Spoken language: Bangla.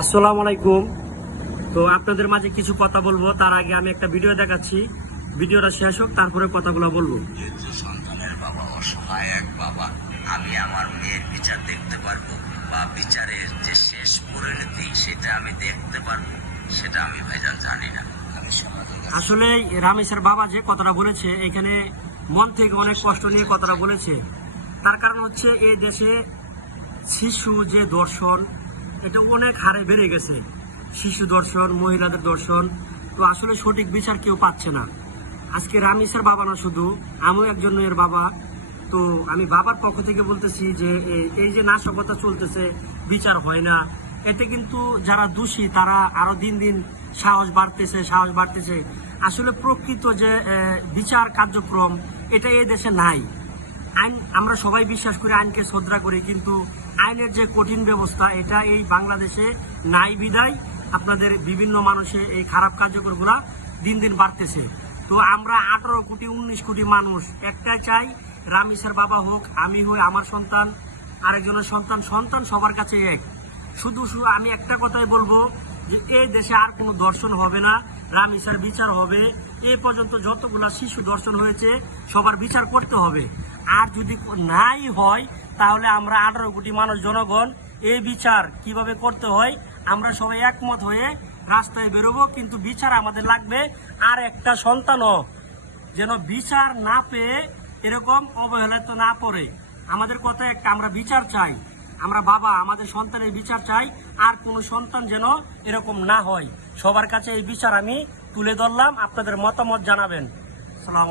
আসসালামু আলাইকুম। তো আপনাদের মাঝে কিছু কথা বলবো, তার আগে আমি একটা ভিডিও দেখাচ্ছি। ভিডিওটা শেষ হোক, তারপরে কথাগুলো বলবো। যেহেতু সন্তানের বাবা অসহায় এক বাবা, আমি আমার মেয়ের বিচার দেখতে পারবো বা বিচারের যে শেষ পরিণতি সেটা আমি দেখতে পারবো, সেটা আমি ভাইজান জানি না। আমি সমাজের কাছে আসলে রামেশের বাবা যে কথাটা বলেছে, এখানে মন থেকে অনেক কষ্ট নিয়ে কথাটা বলেছে। তার কারণ হচ্ছে এই দেশে শিশু যে দর্শন, এটা অনেক হারে বেড়ে গেছে। শিশু দর্শন, মহিলাদের দর্শন, তো আসলে সঠিক বিচার কেউ পাচ্ছে না। আজকে রামেশের বাবা না, শুধু আমিও একজন এর বাবা। তো আমি বাবার পক্ষ থেকে বলতেছি যে এই যে নাশকতা চলতেছে, বিচার হয় না, এতে কিন্তু যারা দোষী তারা আরো দিন দিন সাহস বাড়তেছে। আসলে প্রকৃত যে বিচার কার্যক্রম, এটা এই দেশে নাই। আইন আমরা সবাই বিশ্বাস করি, আইনকে শ্রদ্ধা করি, কিন্তু আইনের যে কঠিন ব্যবস্থা, এটা এই বাংলাদেশে নাই বিদায় আপনাদের বিভিন্ন মানুষের এই খারাপ কার্যকরগুলা দিন দিন বাড়তেছে। তো আমরা 18 কোটি 19 কোটি মানুষ একটাই চাই, রামেশের বাবা হোক, আমি হই, আমার সন্তান, আরেকজনের সন্তান সবার কাছে এক। শুধু আমি একটা কথাই বলবো যে এই দেশে আর কোনো দর্শন হবে না, রামেশের বিচার হবে। এ পর্যন্ত যতগুলা শিশু দর্শন হয়েছে সবার বিচার করতে হবে। আর যদি নাই হয়, তাহলে আমরা 18 কোটি মানুষ জনগণ এই বিচার কিভাবে করতে হয় আমরা সবাই একমত হয়ে রাস্তায় বেরোবো। কিন্তু বিচার আমাদের লাগবে, আর একটা সন্তানও যেন বিচার না পেয়ে এরকম অবহেলায় তো না পড়ে। আমাদের কথা একটা, আমরা বিচার চাই, আমরা বাবা আমাদের সন্তানের বিচার চাই, আর কোনো সন্তান যেন এরকম না হয়। সবার কাছে এই বিচার আমি তুলে ধরলাম, আপনাদের মতামত জানাবেন। সালাম।